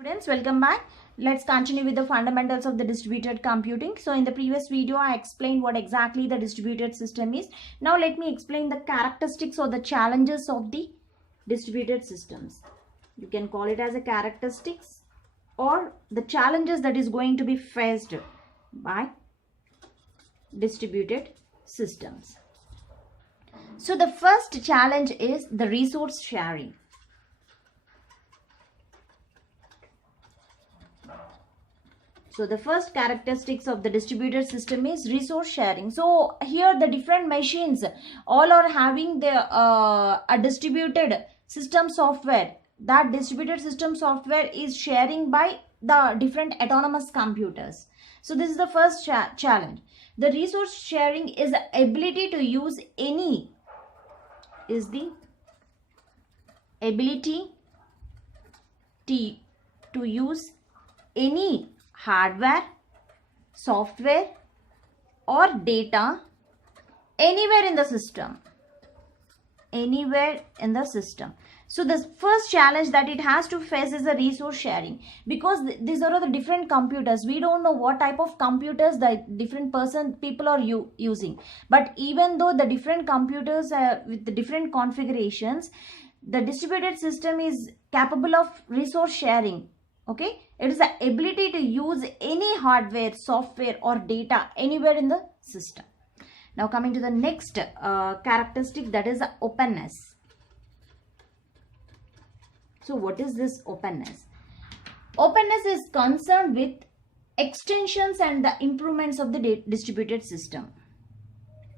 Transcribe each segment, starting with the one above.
Students, welcome back. Let's continue with the fundamentals of the distributed computing. So in the previous video, I explained what exactly the distributed system is. Now let me explain the characteristics or the challenges of the distributed systems. You can call it as a characteristics or the challenges that is going to be faced by distributed systems. So the first challenge is the resource sharing. So the first characteristics of the distributed system is resource sharing. So here the different machines all are having the a distributed system software. That distributed system software is sharing by the different autonomous computers. So this is the first challenge. The resource sharing is the ability to use any to use any hardware, software or data anywhere in the system. So the first challenge that it has to face is the resource sharing, because these are the different computers. We don't know what type of computers the different people are using, but even though the different computers with the different configurations, the distributed system is capable of resource sharing. Okay, it is the ability to use any hardware, software or data anywhere in the system. Now coming to the next characteristic, that is the openness. So what is this openness? Openness is concerned with extensions and the improvements of the distributed system.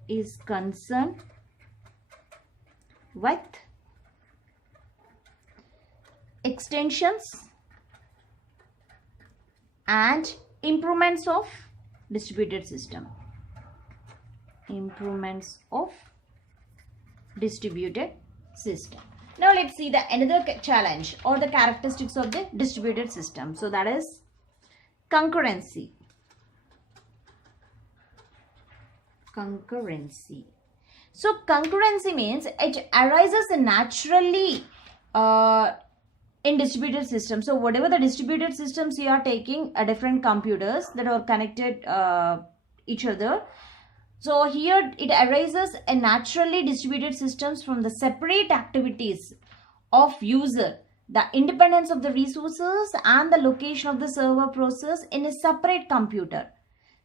Is concerned with extensions and improvements of distributed system. Now let's see the another challenge or the characteristics of the distributed system. So that is concurrency. So concurrency means it arises naturally in distributed systems. So whatever the distributed systems you are taking, different computers that are connected each other. So here it arises a naturally distributed systems from the separate activities of user, the independence of the resources and the location of the server process in a separate computer.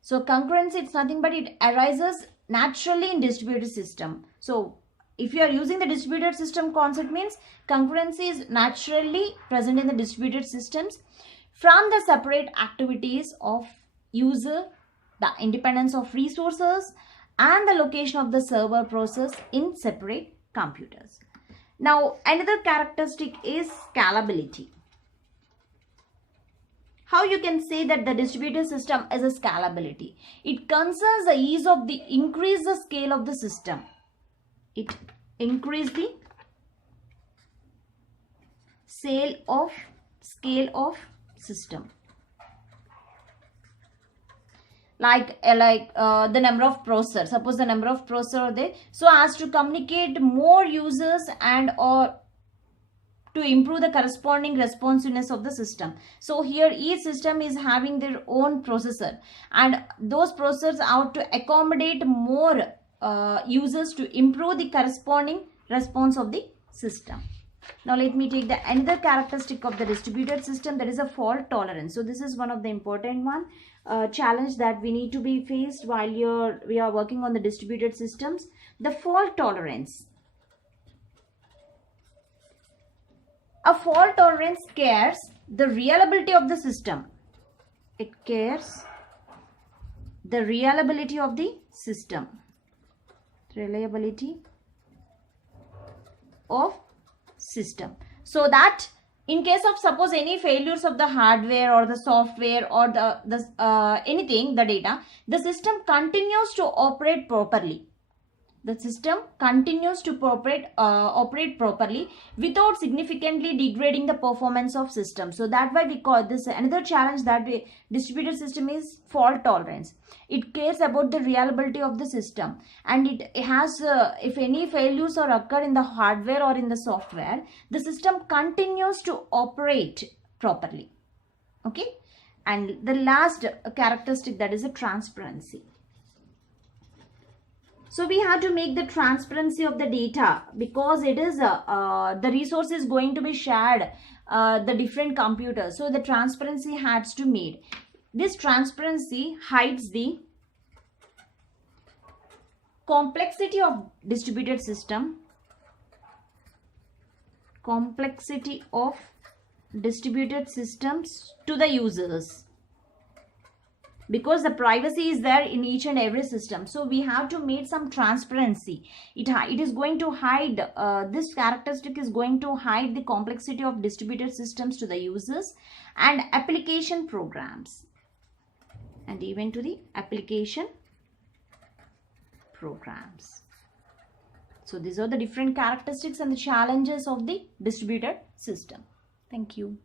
So concurrency, it's nothing but it arises naturally in distributed system. So if you are using the distributed system concept, means concurrency is naturally present in the distributed systems from the separate activities of user, the independence of resources and the location of the server process in separate computers. Now another characteristic is scalability. How you can say that the distributed system is a scalability? It concerns the ease of the increase the scale of the system. It increase the scale of system, like the number of processors. Suppose the number of processors are there, so as to communicate more users and or to improve the corresponding responsiveness of the system. So here each system is having their own processor, and those processors are to accommodate more users to improve the corresponding response of the system. Now let me take the another characteristic of the distributed system, that is a fault tolerance. So this is one of the important one challenge that we need to be faced while we are working on the distributed systems. The fault tolerance. A fault tolerance cares the reliability of the system. It cares the reliability of the system. So that in case of suppose any failures of the hardware or the software or the anything, the data, the system continues to operate properly. The system continues to operate properly without significantly degrading the performance of system. So that why we call this another challenge that the distributed system is fault tolerance. It cares about the reliability of the system, and it has if any failures are occurred in the hardware or in the software, the system continues to operate properly. Okay, and the last characteristic, that is a transparency. So we have to make the transparency of the data, because it is the resource is going to be shared the different computers. So the transparency has to made. This transparency hides the complexity of distributed system. Complexity of distributed systems to the users, because the privacy is there in each and every system. So we have to make some transparency. It is going to hide, this characteristic is going to hide the complexity of distributed systems to the users and application programs, and even to the application programs. So these are the different characteristics and the challenges of the distributed system. Thank you.